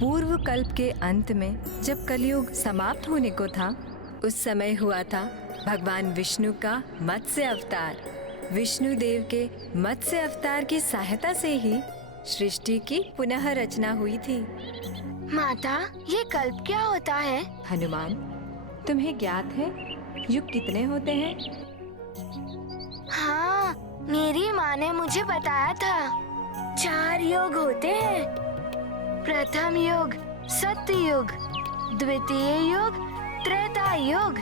पूर्व कल्प के अंत में जब कलयुग समाप्त होने को था, उस समय हुआ था भगवान विष्णु का मत्स्य अवतार। विष्णु देव के मत्स्य अवतार की सहायता से ही सृष्टि की पुनः रचना हुई थी। माता, ये कल्प क्या होता है? हनुमान, तुम्हें ज्ञात है युग कितने होते हैं? हाँ, मेरी माँ ने मुझे बताया था। 4 युग होते हैं। प्रथम युग सत्य युग, द्वितीय युग त्रेता युग,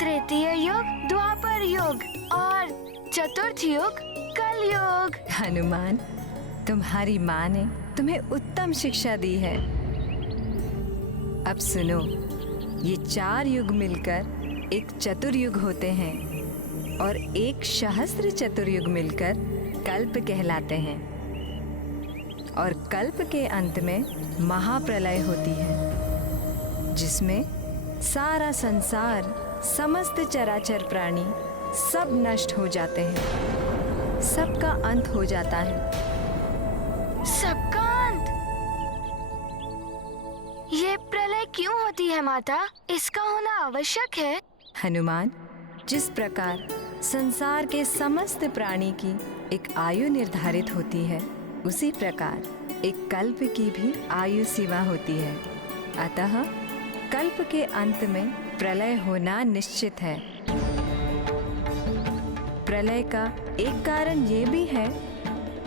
तृतीय युग द्वापर युग और चतुर्थ युग कलयुग। हनुमान, तुम्हारी माँ ने तुम्हें उत्तम शिक्षा दी है। अब सुनो, ये 4 युग मिलकर एक चतुर्युग होते हैं और एक सहस्त्र चतुर्युग मिलकर कल्प कहलाते हैं। और कल्प के अंत में महाप्रलय होती है, जिसमें सारा संसार, समस्त चराचर प्राणी सब नष्ट हो जाते हैं, सबका अंत हो जाता है। सबका अंत? ये प्रलय क्यों होती है माता? इसका होना आवश्यक है। हनुमान, जिस प्रकार संसार के समस्त प्राणी की एक आयु निर्धारित होती है, उसी प्रकार एक कल्प की भी आयु सीमा होती है। अतः कल्प के अंत में प्रलय होना निश्चित है। प्रलय का एक कारण ये भी है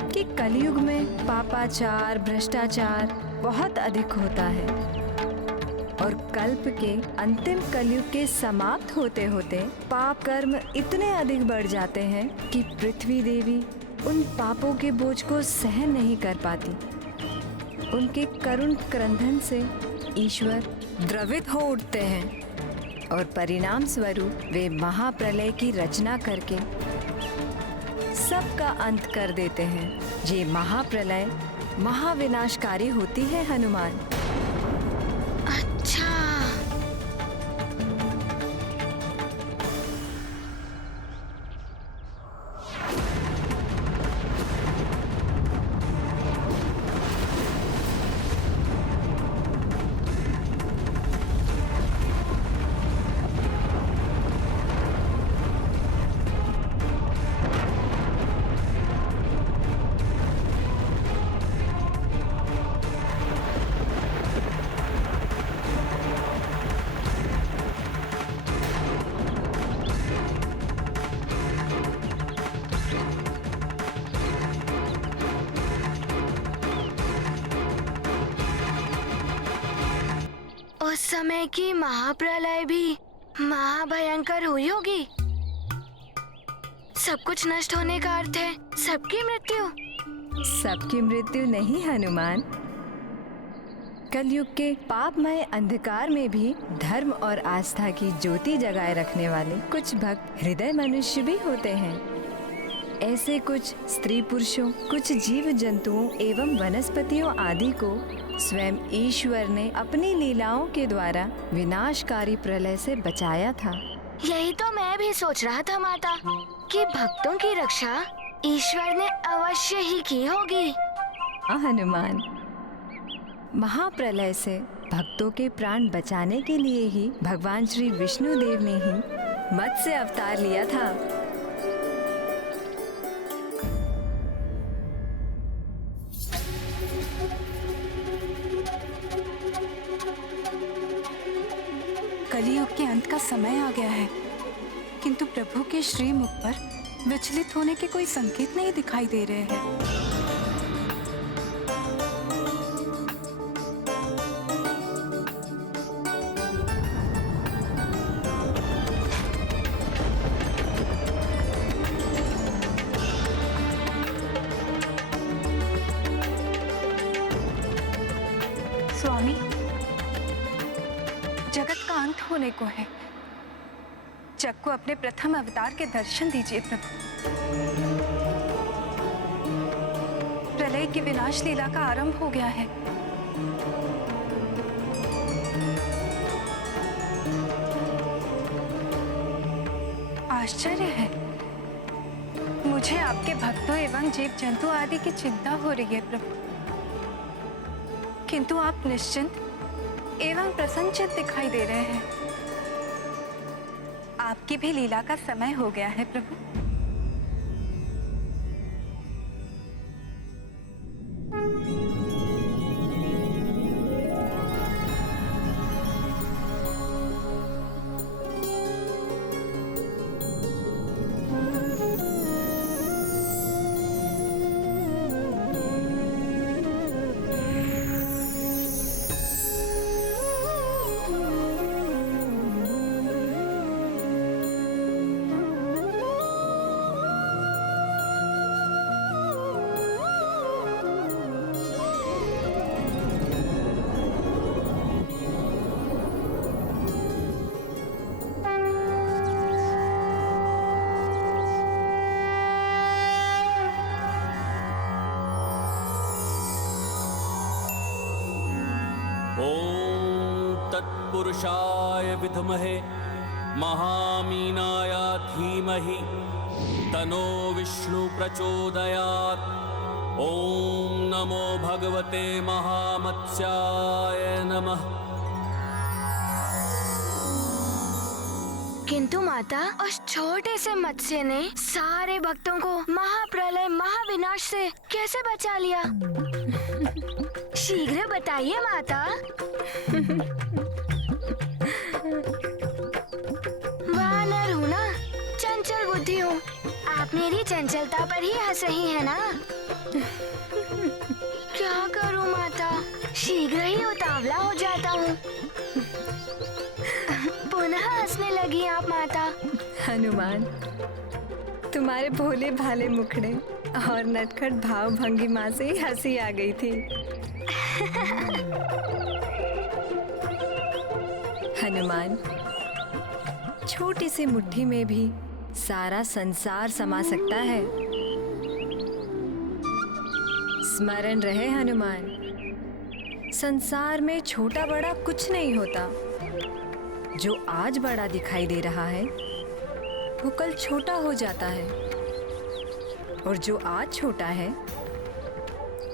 कि कलयुग में पापाचार, भ्रष्टाचार बहुत अधिक होता है और कल्प के अंतिम कलयुग के समाप्त होते होते पाप कर्म इतने अधिक बढ़ जाते हैं कि पृथ्वी देवी उन पापों के बोझ को सहन नहीं कर पाती। उनके करुण क्रंदन से ईश्वर द्रवित हो उठते हैं और परिणाम स्वरूप वे महाप्रलय की रचना करके सबका अंत कर देते हैं। ये महाप्रलय महाविनाशकारी होती है हनुमान। अच्छा, उस समय की महाप्रलय भी महाभयंकर हुई होगी। सब कुछ नष्ट होने का अर्थ है सबकी मृत्यु। सबकी मृत्यु नहीं हनुमान, कलयुग के पापमय अंधकार में भी धर्म और आस्था की ज्योति जगाए रखने वाले कुछ भक्त हृदय मनुष्य भी होते हैं। ऐसे कुछ स्त्री पुरुषों, कुछ जीव जंतुओं एवं वनस्पतियों आदि को स्वयं ईश्वर ने अपनी लीलाओं के द्वारा विनाशकारी प्रलय से बचाया था। यही तो मैं भी सोच रहा था माता, कि भक्तों की रक्षा ईश्वर ने अवश्य ही की होगी। हनुमान, महाप्रलय से भक्तों के प्राण बचाने के लिए ही भगवान श्री विष्णु देव ने ही मत्स्य अवतार लिया था। कलियुग के अंत का समय आ गया है, किंतु प्रभु के श्रीमुख पर विचलित होने के कोई संकेत नहीं दिखाई दे रहे हैं। स्वामी, जगत का अंत होने को है। जग को अपने प्रथम अवतार के दर्शन दीजिए प्रभु। प्रलय की विनाश लीला का आरंभ हो गया है। आश्चर्य है, मुझे आपके भक्तों एवं जीव जंतु आदि की चिंता हो रही है प्रभु। किंतु आप निश्चिंत एवं प्रसन्नचित्त दिखाई दे रहे हैं। आपकी भी लीला का समय हो गया है प्रभु। तत्पुरुषाय विद्महे महामीनाय धीमहि तनो विष्णु प्रचोदयात्। ओम नमो भगवते महामत्स्याय नमः। किंतु माता, उस छोटे से मत्स्य ने सारे भक्तों को महाप्रलय महाविनाश से कैसे बचा लिया? शीघ्र बताइए माता। वानर हूँ ना, चंचल बुद्धि हूँ। आप मेरी चंचलता पर ही हंस रही है ना? क्या करूँ माता, शीघ्र ही उतावला हो जाता हूँ। पुनः हंसने लगी आप माता। हनुमान, तुम्हारे भोले भाले मुखड़े और नटखट भाव भंगिमा से ही हंसी आ गई थी। हनुमान, छोटी सी मुट्ठी में भी सारा संसार समा सकता है। स्मरण रहे हनुमान, संसार में छोटा बड़ा कुछ नहीं होता। जो आज बड़ा दिखाई दे रहा है वो कल छोटा हो जाता है, और जो आज छोटा है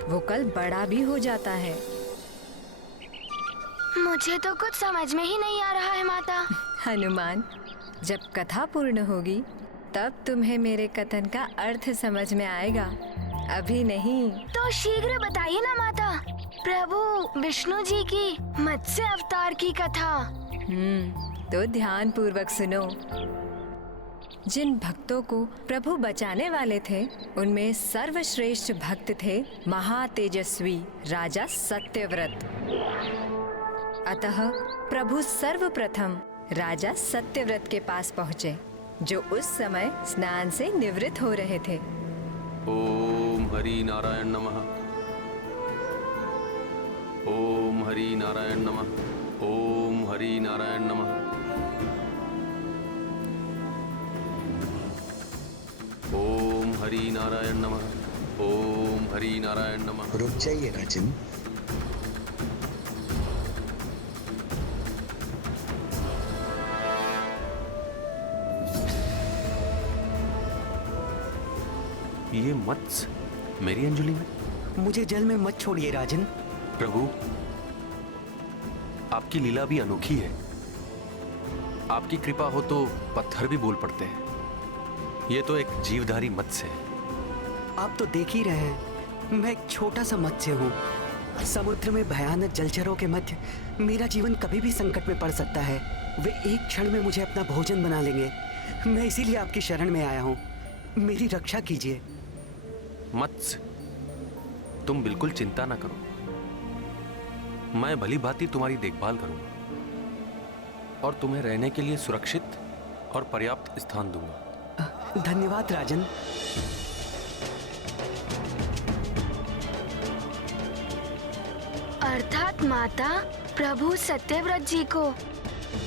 वो कल बड़ा भी हो जाता है। मुझे तो कुछ समझ में ही नहीं आ रहा है माता। हनुमान, जब कथा पूर्ण होगी तब तुम्हें मेरे कथन का अर्थ समझ में आएगा, अभी नहीं। तो शीघ्र बताइए ना माता, प्रभु विष्णु जी की मत्स्य अवतार की कथा। तो ध्यान पूर्वक सुनो। जिन भक्तों को प्रभु बचाने वाले थे उनमें सर्वश्रेष्ठ भक्त थे महातेजस्वी राजा सत्यव्रत। अतः प्रभु सर्वप्रथम राजा सत्यव्रत के पास पहुँचे, जो उस समय स्नान से निवृत्त हो रहे थे। ओम हरि नारायण नमः। ओम हरि नारायण नमः। ओम हरि नारायण नमः। ओम हरि नारायण नमः। ओम हरि नारायण नमः। रुक जाइए राजन। ये मत्स्य मेरी अंजलि में? मुझे जल में मत छोड़िए राजन। प्रभु, आपकी लीला भी अनोखी है। आपकी कृपा हो तो पत्थर भी बोल पड़ते हैं। ये तो एक जीवधारी मत्स्य है। आप तो देख ही रहे हैं, मैं एक छोटा सा मत्स्य हूँ। समुद्र में भयानक जलचरों के मध्य मेरा जीवन कभी भी संकट में पड़ सकता है। वे एक क्षण में मुझे अपना भोजन बना लेंगे। मैं इसीलिए आपकी शरण में आया हूँ, मेरी रक्षा कीजिए। मत्स्य, तुम बिल्कुल चिंता ना करो। मैं भली भांति तुम्हारी देखभाल करूंगा और तुम्हें रहने के लिए सुरक्षित और पर्याप्त स्थान दूंगा। धन्यवाद राजन। अर्थात माता, प्रभु सत्यव्रत जी को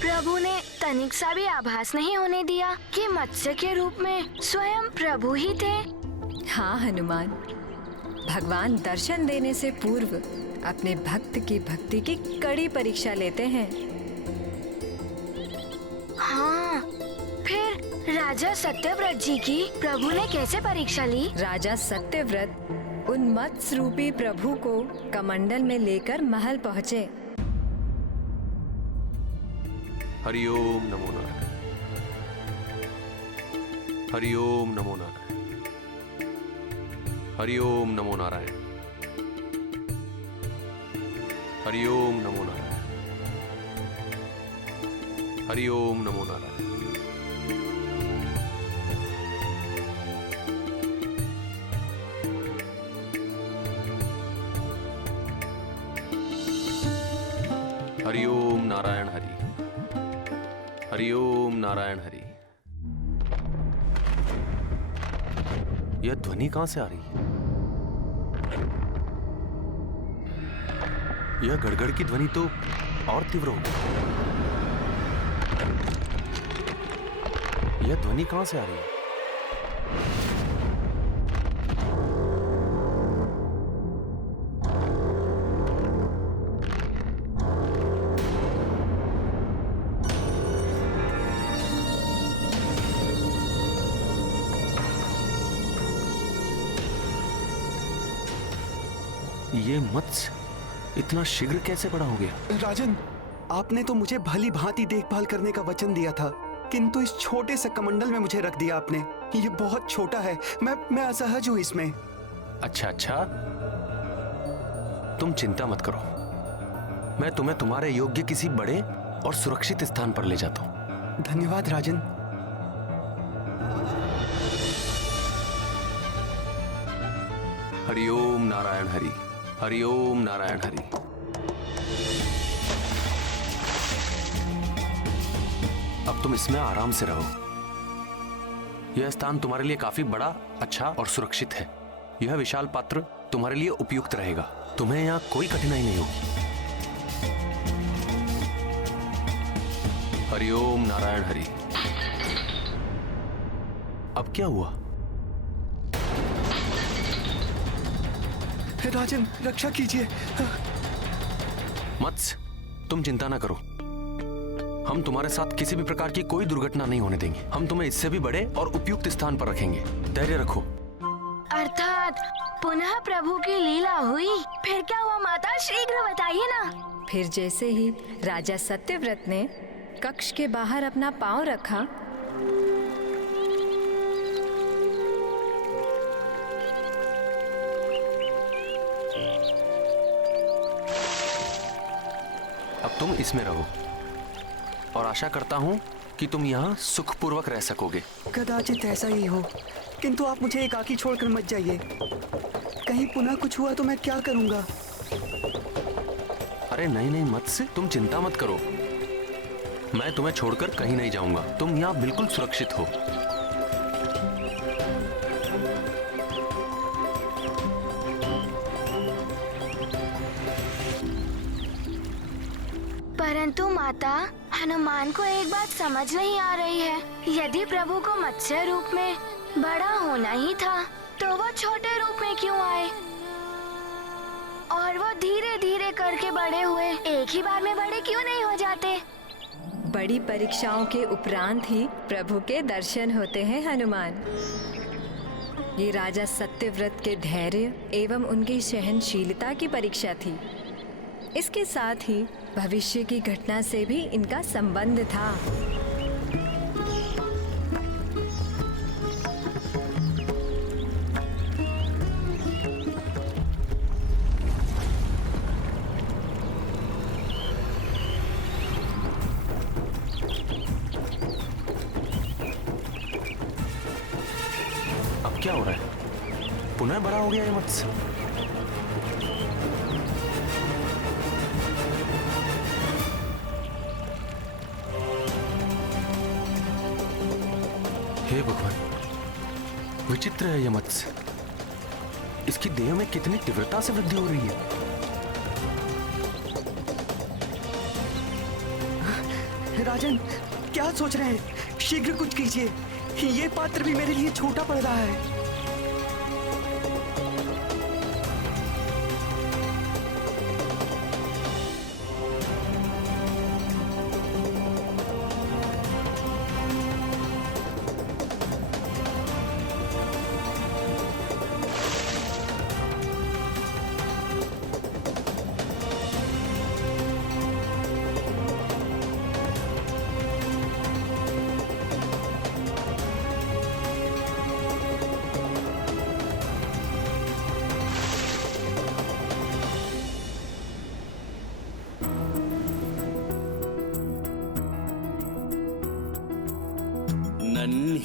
प्रभु ने तनिक सा भी आभास नहीं होने दिया कि मत्स्य के रूप में स्वयं प्रभु ही थे। हाँ हनुमान, भगवान दर्शन देने से पूर्व अपने भक्त की भक्ति की कड़ी परीक्षा लेते हैं। हाँ, फिर राजा सत्यव्रत जी की प्रभु ने कैसे परीक्षा ली? राजा सत्यव्रत उन मत्स्य रूपी प्रभु को कमंडल में लेकर महल पहुंचे। हरिओम नमो नारायण। हरिओम नमो नारायण। हरिओम नमो नारायण। हरिओम नमो नारायण। हरिओम नमो नारायण। हरिओम नारायण हरि। हरिओम नारायण हरि। यह ध्वनि कहां से आ रही है? यह गड़गड़ की ध्वनि तो और तीव्र हो गई। यह ध्वनि कहां से आ रही है? ये मत्स्य इतना शीघ्र कैसे बड़ा हो गया? राजन, आपने तो मुझे भली भांति देखभाल करने का वचन दिया था, किंतु इस छोटे से कमंडल में मुझे रख दिया आपने। ये बहुत छोटा है, मैं असहज हूँ इसमें। अच्छा अच्छा, तुम चिंता मत करो, मैं तुम्हें तुम्हारे योग्य किसी बड़े और सुरक्षित स्थान पर ले जाता हूं। धन्यवाद राजन। हरिओम नारायण हरि। हरिओम नारायण हरि। अब तुम इसमें आराम से रहो। यह स्थान तुम्हारे लिए काफी बड़ा, अच्छा और सुरक्षित है। यह विशाल पात्र तुम्हारे लिए उपयुक्त रहेगा। तुम्हें यहाँ कोई कठिनाई नहीं होगी। हरिओम नारायण हरि। अब क्या हुआ? राजन, रक्षा कीजिए। मत्स्य, तुम चिंता ना करो, हम तुम्हारे साथ किसी भी प्रकार की कोई दुर्घटना नहीं होने देंगे। हम तुम्हें इससे भी बड़े और उपयुक्त स्थान पर रखेंगे। धैर्य रखो। अर्थात पुनः प्रभु की लीला हुई? फिर क्या हुआ माता, शीघ्र बताइए ना। फिर जैसे ही राजा सत्यव्रत ने कक्ष के बाहर अपना पांव रखा, अब तुम इसमें रहो और आशा करता हूं कि तुम यहाँ सुखपूर्वक रह सकोगे। कदाचित ऐसा ही हो, किंतु आप मुझे एकाकी छोड़कर मत जाइए। कहीं पुनः कुछ हुआ तो मैं क्या करूंगा? अरे नहीं नहीं मत्स्य, तुम चिंता मत करो, मैं तुम्हें छोड़कर कहीं नहीं जाऊंगा। तुम यहाँ बिल्कुल सुरक्षित हो। परंतु माता, हनुमान को एक बात समझ नहीं आ रही है। यदि प्रभु को मत्स्य रूप में बड़ा होना ही था, तो वो छोटे रूप में क्यों आए? और वो धीरे धीरे करके बड़े हुए, एक ही बार में बड़े क्यों नहीं हो जाते? बड़ी परीक्षाओं के उपरांत ही प्रभु के दर्शन होते हैं हनुमान। ये राजा सत्यव्रत के धैर्य एवं उनकी सहनशीलता की परीक्षा थी। इसके साथ ही भविष्य की घटना से भी इनका संबंध था। अब क्या हो रहा है? पुनः बड़ा हो गया ये मत्स्य। हे भगवान, विचित्र है यह मत्स्य। इसकी देह में कितनी तीव्रता से वृद्धि हो रही है। राजन, क्या सोच रहे हैं? शीघ्र कुछ कीजिए, ये पात्र भी मेरे लिए छोटा पड़ रहा है।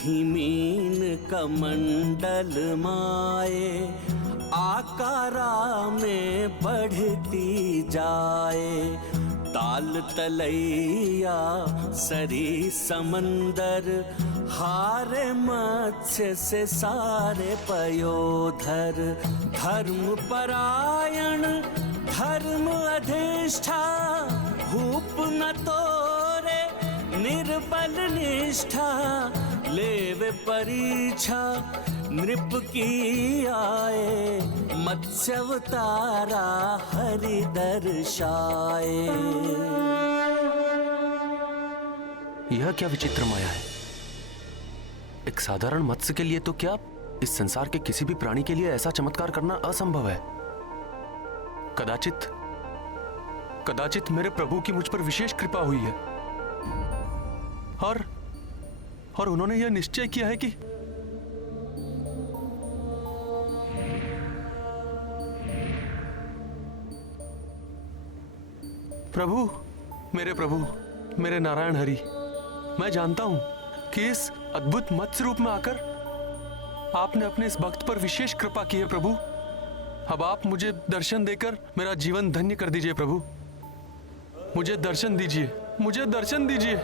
धीमीन कमंडल माए, आकारा में बढ़ती जाए। ताल तलैया सरी समंदर, हारे मत्स्य से सारे पयोधर। धर्म परायण धर्म अधिष्ठा, भूप न तोरे निर्बल निष्ठा। लेवे परीक्षा नृप की आए, मत्स्यवतारा हरि दर्शाए। यह क्या विचित्र माया है। एक साधारण मत्स्य के लिए तो क्या, इस संसार के किसी भी प्राणी के लिए ऐसा चमत्कार करना असंभव है। कदाचित मेरे प्रभु की मुझ पर विशेष कृपा हुई है और उन्होंने यह निश्चय किया है कि प्रभु, मेरे नारायण हरि, मैं जानता हूं कि इस अद्भुत मत्स्य रूप में आकर आपने अपने इस भक्त पर विशेष कृपा की है प्रभु। अब आप मुझे दर्शन देकर मेरा जीवन धन्य कर दीजिए प्रभु। मुझे दर्शन दीजिए, मुझे दर्शन दीजिए।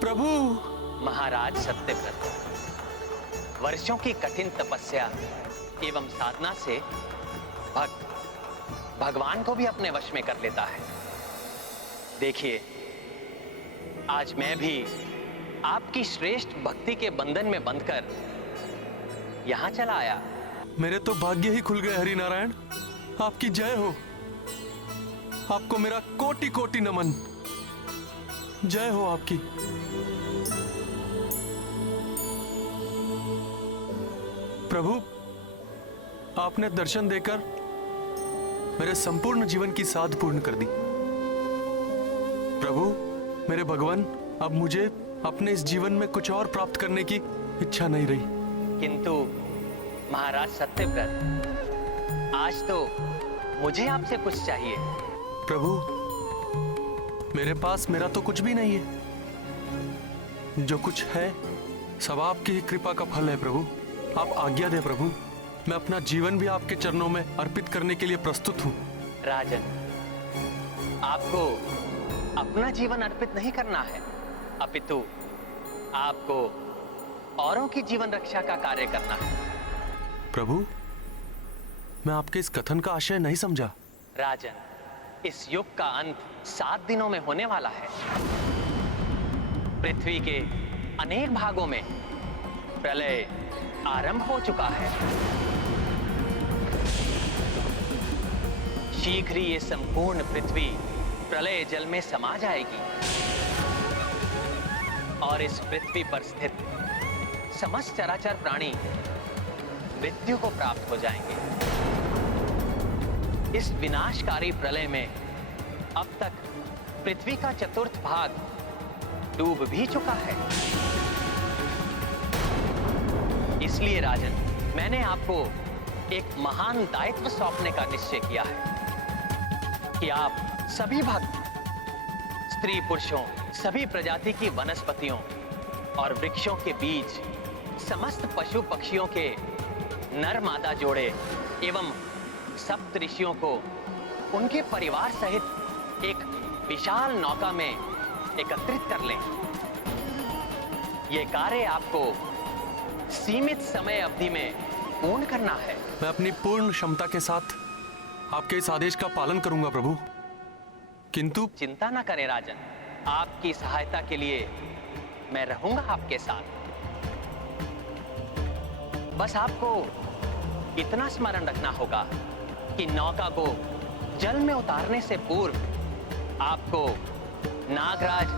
प्रभु। महाराज सत्यव्रत, वर्षों की कठिन तपस्या एवं साधना से भक्त भगवान को भी अपने वश में कर लेता है। देखिए, आज मैं भी आपकी श्रेष्ठ भक्ति के बंधन में बंधकर यहां चला आया। मेरे तो भाग्य ही खुल गए हरि नारायण। आपकी जय हो। आपको मेरा कोटि कोटि नमन। जय हो आपकी। प्रभु, आपने दर्शन देकर मेरे संपूर्ण जीवन की साध पूर्ण कर दी। प्रभु, मेरे भगवान, अब मुझे अपने इस जीवन में कुछ और प्राप्त करने की इच्छा नहीं रही। किंतु महाराज सत्यव्रत, आज तो मुझे आपसे कुछ चाहिए। प्रभु, मेरे पास मेरा तो कुछ भी नहीं है। जो कुछ है सब आपकी ही कृपा का फल है प्रभु। आप आज्ञा दें प्रभु। मैं अपना जीवन भी आपके चरणों में अर्पित करने के लिए प्रस्तुत हूँ। राजन, आपको अपना जीवन अर्पित नहीं करना है, अपितु आपको औरों की जीवन रक्षा का कार्य करना है। प्रभु, मैं आपके इस कथन का आशय नहीं समझा। राजन, इस युग का अंत 7 दिनों में होने वाला है। पृथ्वी के अनेक भागों में प्रलय आरंभ हो चुका है। शीघ्र ही ये संपूर्ण पृथ्वी प्रलय जल में समा जाएगी और इस पृथ्वी पर स्थित समस्त चराचर प्राणी मृत्यु को प्राप्त हो जाएंगे। इस विनाशकारी प्रलय में अब तक पृथ्वी का 1/4 भाग डूब भी चुका है। इसलिए राजन, मैंने आपको एक महान दायित्व सौंपने का निश्चय किया है कि आप सभी भक्त, स्त्री पुरुषों, सभी प्रजाति की वनस्पतियों और वृक्षों के बीच समस्त पशु पक्षियों के नर मादा जोड़े एवं सप्त ऋषियों को उनके परिवार सहित एक विशाल नौका में एकत्रित कर लें। यह कार्य आपको सीमित समय अवधि में पूर्ण करना है। मैं अपनी पूर्ण क्षमता के साथ आपके इस आदेश का पालन करूंगा प्रभु। किंतु चिंता न करें राजन, आपकी सहायता के लिए मैं रहूंगा आपके साथ। बस आपको इतना स्मरण रखना होगा कि नौका को जल में उतारने से पूर्व आपको नागराज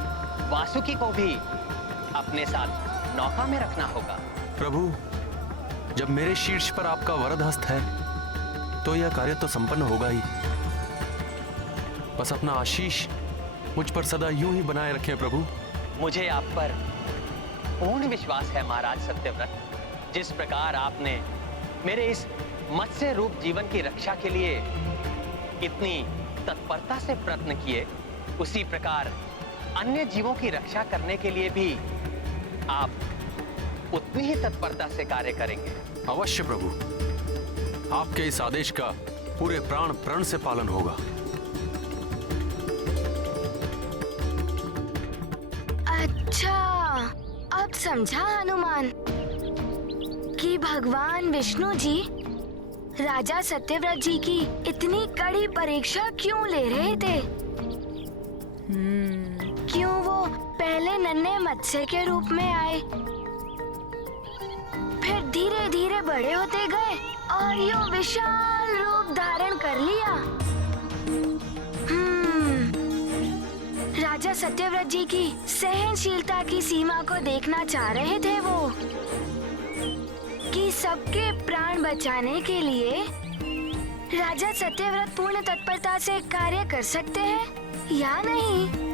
वासुकी को भी अपने साथ नौका में रखना होगा। प्रभु, जब मेरे शीर्ष पर आपका वरद हस्त है तो यह कार्य तो संपन्न होगा ही। बस अपना आशीष मुझ पर सदा यूं ही बनाए रखें प्रभु। मुझे आप पर पूर्ण विश्वास है महाराज सत्यव्रत। जिस प्रकार आपने मेरे इस मत्स्य रूप जीवन की रक्षा के लिए इतनी तत्परता से प्रयत्न किए, उसी प्रकार अन्य जीवों की रक्षा करने के लिए भी आप उतनी ही तत्परता से कार्य करेंगे। अवश्य प्रभु, आपके इस आदेश का पूरे प्राण प्रण से पालन होगा। अच्छा, अब समझा हनुमान कि भगवान विष्णु जी राजा सत्यव्रत जी की इतनी कड़ी परीक्षा क्यों ले रहे थे। क्यों वो पहले नन्हे मत्स्य के रूप में आए, फिर धीरे धीरे बड़े होते गए और यो विशाल रूप धारण कर लिया। राजा सत्यव्रत जी की सहनशीलता की सीमा को देखना चाह रहे थे वो, कि सबके प्राण बचाने के लिए राजा सत्यव्रत पूर्ण तत्परता से कार्य कर सकते हैं या नहीं।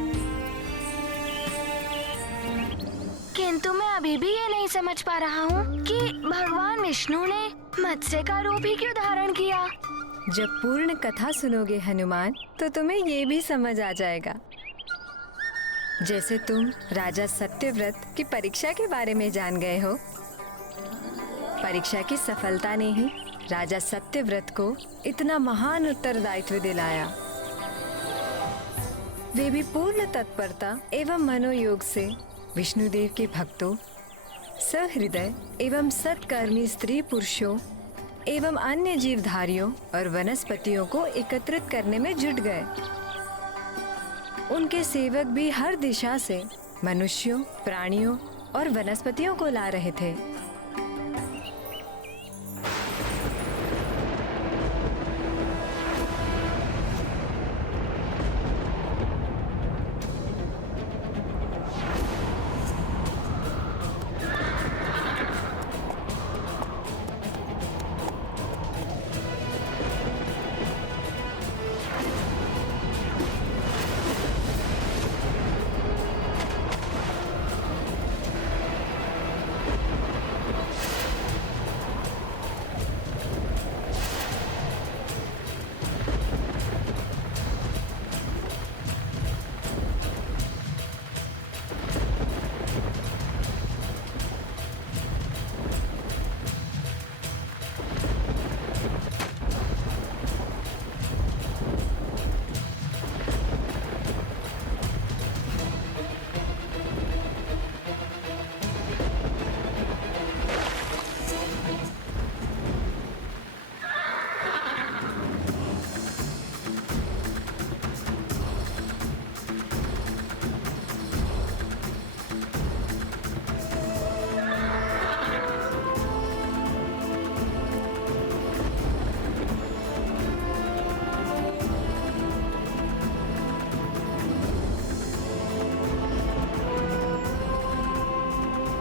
किंतु मैं अभी भी ये नहीं समझ पा रहा हूँ कि भगवान विष्णु ने मत्स्य का रूप ही क्यों धारण किया। जब पूर्ण कथा सुनोगे हनुमान, तो तुम्हें ये भी समझ आ जाएगा। जैसे तुम राजा सत्यव्रत की परीक्षा के बारे में जान गए हो, परीक्षा की सफलता ने ही राजा सत्यव्रत को इतना महान उत्तरदायित्व दिलाया। वे भी पूर्ण तत्परता एवं मनोयोग से विष्णुदेव के भक्तों, सहृदय एवं सत्कर्मी स्त्री पुरुषों एवं अन्य जीवधारियों और वनस्पतियों को एकत्रित करने में जुट गए। उनके सेवक भी हर दिशा से मनुष्यों, प्राणियों और वनस्पतियों को ला रहे थे।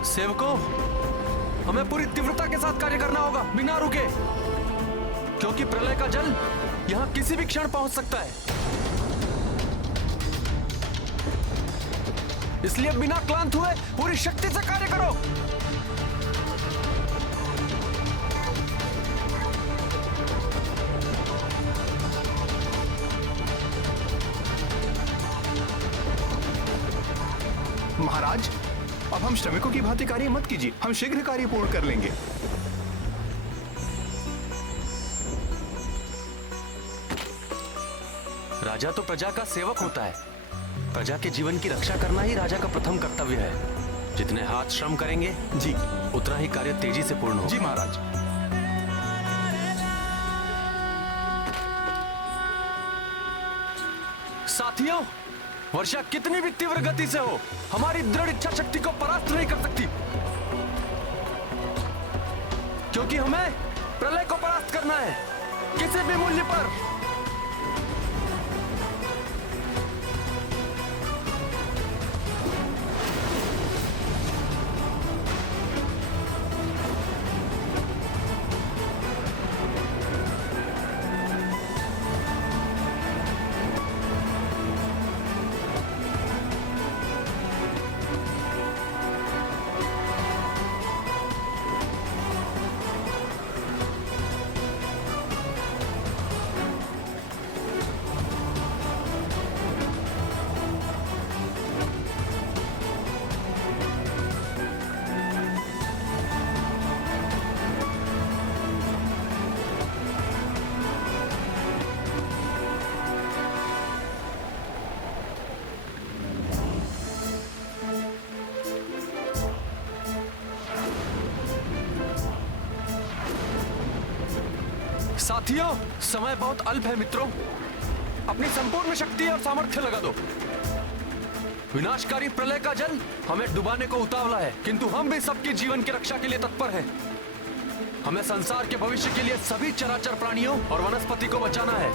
सेवकों, हमें पूरी तीव्रता के साथ कार्य करना होगा, बिना रुके, क्योंकि प्रलय का जल यहाँ किसी भी क्षण पहुंच सकता है। इसलिए बिना क्लांत हुए पूरी शक्ति से कार्य करो। महाराज, अब हम श्रमिकों की भांति कार्य मत कीजिए, हम शीघ्र कार्य पूर्ण कर लेंगे। राजा तो प्रजा का सेवक होता है। प्रजा के जीवन की रक्षा करना ही राजा का प्रथम कर्तव्य है। जितने हाथ श्रम करेंगे जी, उतना ही कार्य तेजी से पूर्ण होगा। जी महाराज। साथियों, वर्षा कितनी भी तीव्र गति से हो, हमारी दृढ़ इच्छा शक्ति को परास्त नहीं कर सकती, क्योंकि हमें प्रलय को परास्त करना है, किसी भी मूल्य पर। साथियों, समय बहुत अल्प है मित्रों। अपनी संपूर्ण शक्ति और सामर्थ्य लगा दो। विनाशकारी प्रलय का जल हमें डुबाने को उतावला है, किंतु हम भी सबके जीवन की रक्षा के लिए तत्पर हैं। हमें संसार के भविष्य के लिए सभी चराचर प्राणियों और वनस्पति को बचाना है।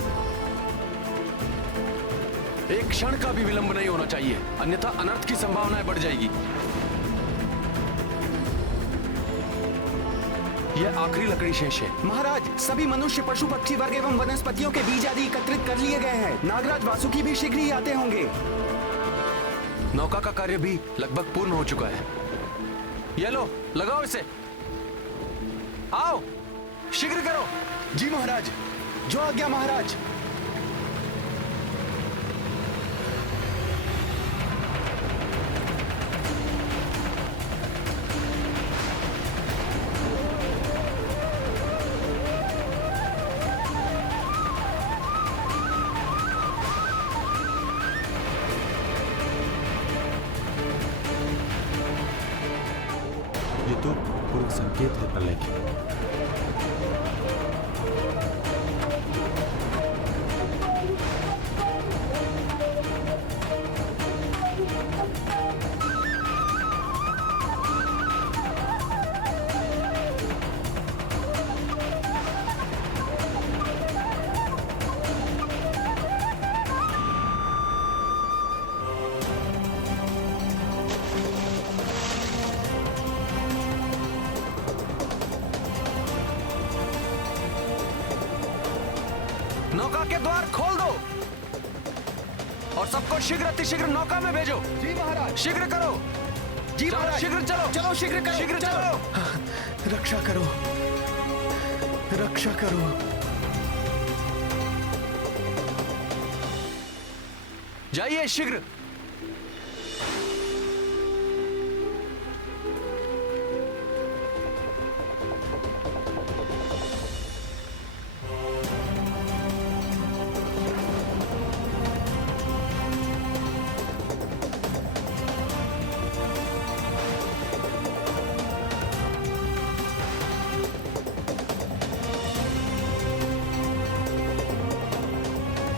एक क्षण का भी विलंब नहीं होना चाहिए, अन्यथा अनर्थ की संभावनाएं बढ़ जाएगी। यह आखिरी लकड़ी शेष है। महाराज, सभी मनुष्य, पशु, पक्षी वर्ग एवं वनस्पतियों के बीज आदि एकत्रित कर लिए गए हैं। नागराज वासुकी भी शीघ्र ही आते होंगे। नौका का कार्य भी लगभग पूर्ण हो चुका है। ये लो, लगाओ इसे। आओ, शीघ्र करो। जी महाराज। जो आज्ञा महाराज। ये तो पूर्व संकेत है प्रलय की। नौका के द्वार खोल दो और सबको शीघ्र अतिशीघ्र नौका में भेजो। जी महाराज। शीघ्र करो। जी चलो, महाराज। शीघ्र चलो। चलो शीघ्र करो। शीघ्र चलो। रक्षा करो, रक्षा करो। जाइए शीघ्र।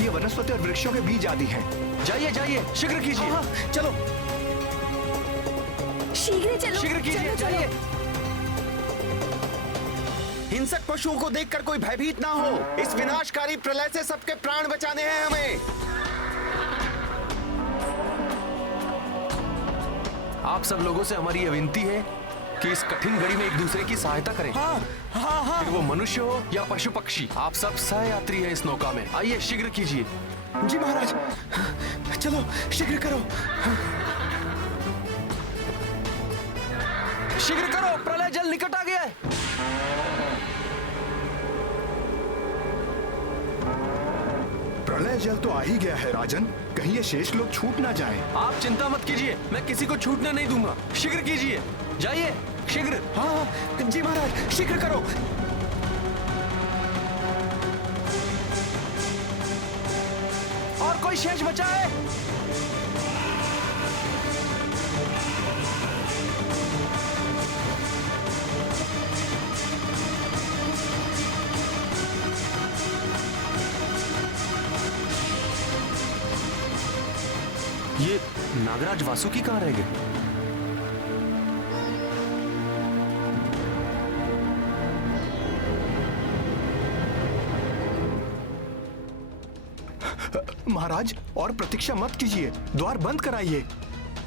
ये वनस्पति और वृक्षों के बीज आदि हैं। जाइए जाइए, शीघ्र कीजिए। चलो। शीघ्र चलो। शीघ्र कीजिए, जाइए। हिंसक पशुओं को देखकर कोई भयभीत ना हो। इस विनाशकारी प्रलय से सबके प्राण बचाने हैं हमें। आप सब लोगों से हमारी यह विनती है कि इस कठिन घड़ी में एक दूसरे की सहायता करें। फिर वो मनुष्य हो या पशु पक्षी, आप सब सहयात्री हैं इस नौका में। आइए शीघ्र कीजिए। जी महाराज। चलो शीघ्र करो। शीघ्र करो, प्रलय जल निकट आ गया है। प्रलय जल तो आ ही गया है राजन। कहीं ये शेष लोग छूट ना जाएं। आप चिंता मत कीजिए, मैं किसी को छूटने नहीं दूंगा। शीघ्र कीजिए, जाइए शीघ्र। हाँ जी महाराज, शीघ्र करो। और कोई शेष बचा है? ये नागराज वासुकी कहाँ रह गए? महाराज, और प्रतीक्षा मत कीजिए, द्वार बंद कराइए।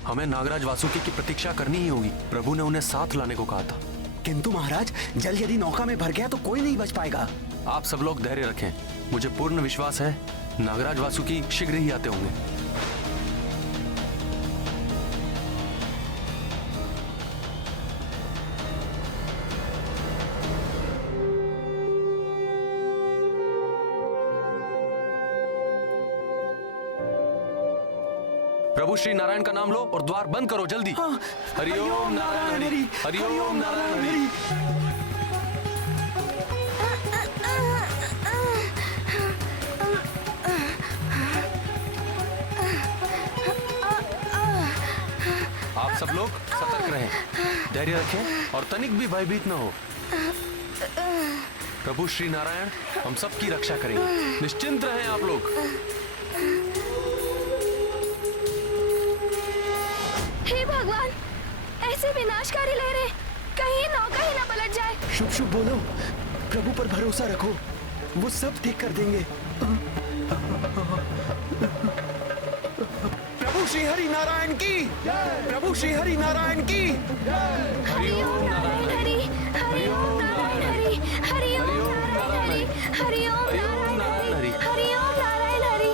हमें नागराज वासुकी की प्रतीक्षा करनी ही होगी। प्रभु ने उन्हें साथ लाने को कहा था। किंतु महाराज, जल यदि नौका में भर गया तो कोई नहीं बच पाएगा। आप सब लोग धैर्य रखें, मुझे पूर्ण विश्वास है नागराज वासुकी शीघ्र ही आते होंगे। प्रभु श्री नारायण का नाम लो और द्वार बंद करो जल्दी। हरिओम नारायण हरि, हरिओम नारायण हरि। आप सब लोग सतर्क रहें, धैर्य रखें और तनिक भी भयभीत न हो। प्रभु श्री नारायण हम सबकी रक्षा करेंगे। निश्चिंत रहें आप लोग। हे भगवान, ऐसे विनाशकारी लहरें, कहीं नौका ही ना पलट जाए। शुभ शुभ बोलो, प्रभु पर भरोसा रखो, वो सब ठीक कर देंगे। प्रभु श्री हरि नारायण की, प्रभु श्री हरि नारायण की। हरि ओम नारायण हरि, हरि ओम नारायण हरि, हरि ओम नारायण हरि, हरि ओम नारायण हरि, हरि ओम नारायण हरि।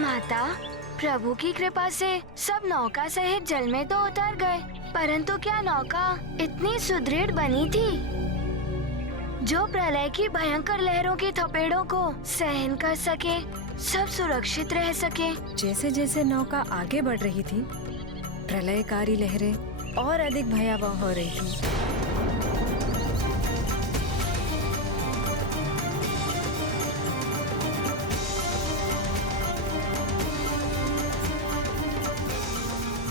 माता, प्रभु की कृपा से सब नौका सहित जल में तो उतर गए, परंतु क्या नौका इतनी सुदृढ़ बनी थी जो प्रलय की भयंकर लहरों की थपेड़ों को सहन कर सके, सब सुरक्षित रह सके। जैसे जैसे नौका आगे बढ़ रही थी, प्रलयकारी लहरें और अधिक भयावह हो रही थी।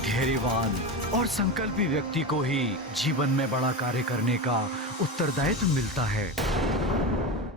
धैर्यवान और संकल्पी व्यक्ति को ही जीवन में बड़ा कार्य करने का उत्तरदायित्व मिलता है।